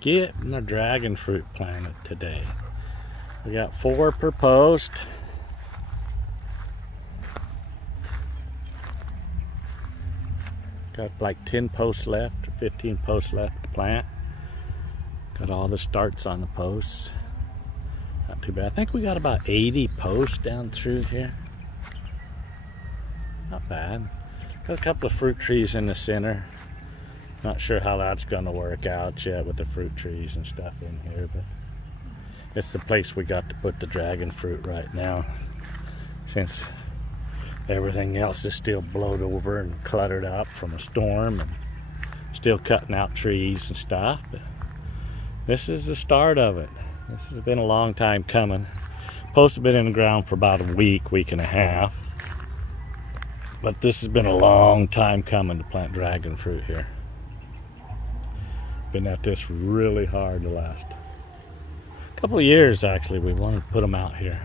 Getting a dragon fruit planted today. We got 4 per post. Got like 10 posts left or 15 posts left to plant. Got all the starts on the posts. Not too bad. I think we got about 80 posts down through here. Not bad. Got a couple of fruit trees in the center. Not sure how that's going to work out yet with the fruit trees and stuff in here, but it's the place we got to put the dragon fruit right now, since everything else is still blowed over and cluttered up from a storm and still cutting out trees and stuff. But this is the start of it. This has been a long time coming. Posts have been in the ground for about a week, week and a half. But this has been a long time coming to plant dragon fruit here. Been at this really hard the last couple of years, actually. We wanted to put them out here,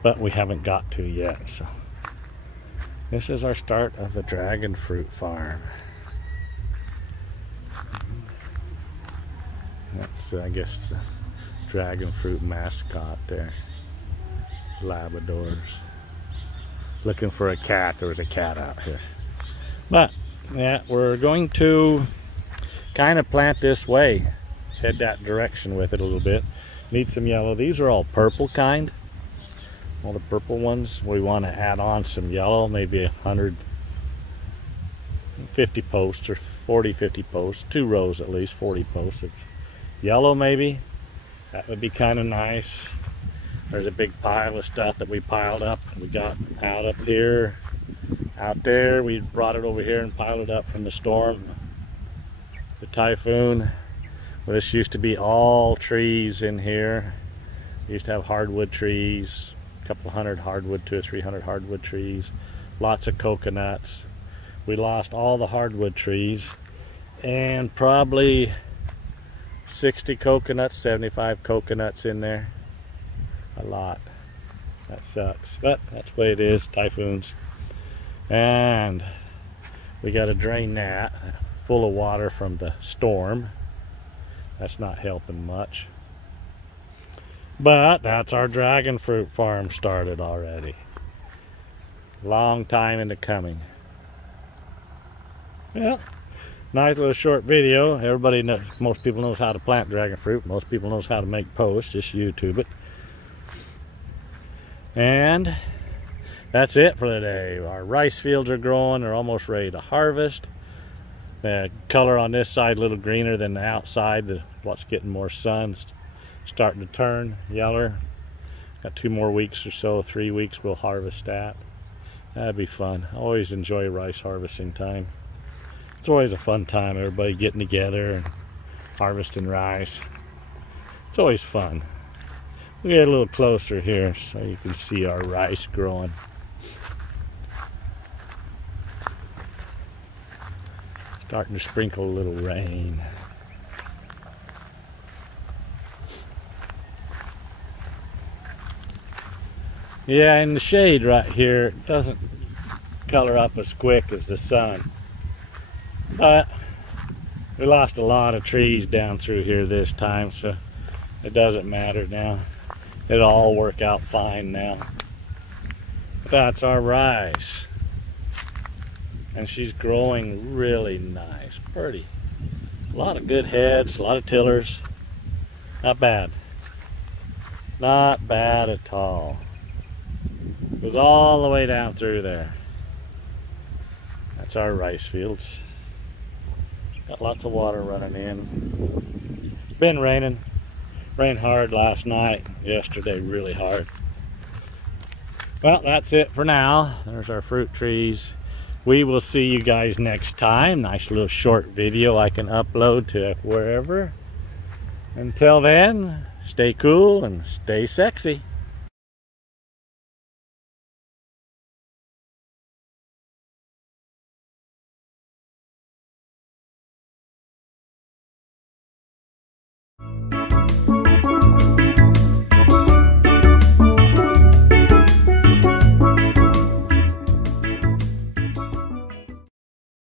but we haven't got to yet. So this is our start of the dragon fruit farm. That's, I guess, the dragon fruit mascot there. Labradors. Looking for a cat. There was a cat out here. But yeah, we're going to kind of plant this way, head that direction with it a little bit. Need some yellow. These are all purple kind, all the purple ones. We want to add on some yellow, maybe 150 posts or 40-50 posts, 2 rows at least, 40 posts of yellow maybe. That would be kind of nice. There's a big pile of stuff that we piled up. We got out up here, out there. We brought it over here and piled it up from the storm. The typhoon. Well, this used to be all trees in here. We used to have hardwood trees, a couple hundred hardwood, 200 or 300 hardwood trees, lots of coconuts. We lost all the hardwood trees and probably 60 coconuts, 75 coconuts in there. A lot. That sucks, but that's the way it is, typhoons. And we got to drain that full of water from the storm. That's not helping much. But that's our dragon fruit farm started already. Long time in the coming. Well, nice little short video. Everybody knows, most people knows how to plant dragon fruit. Most people knows how to make posts. Just YouTube it. And that's it for today. Our rice fields are growing. They're almost ready to harvest. The color on this side a little greener than the outside. What's getting more sun, starting to turn yellow. Got 2 more weeks or so, 3 weeks we'll harvest that. That'd be fun. I always enjoy rice harvesting time. It's always a fun time, everybody getting together and harvesting rice. It's always fun. We'll get a little closer here so you can see our rice growing. Starting to sprinkle a little rain. Yeah, in the shade right here, it doesn't color up as quick as the sun. But we lost a lot of trees down through here this time, so it doesn't matter now. It'll all work out fine now. That's our rice. And she's growing really nice, pretty. A lot of good heads, a lot of tillers. Not bad. Not bad at all. Goes all the way down through there. That's our rice fields. Got lots of water running in. Been raining. Rained hard last night, yesterday really hard. Well, that's it for now. There's our fruit trees. We will see you guys next time. Nice little short video I can upload to wherever. Until then, stay cool and stay sexy.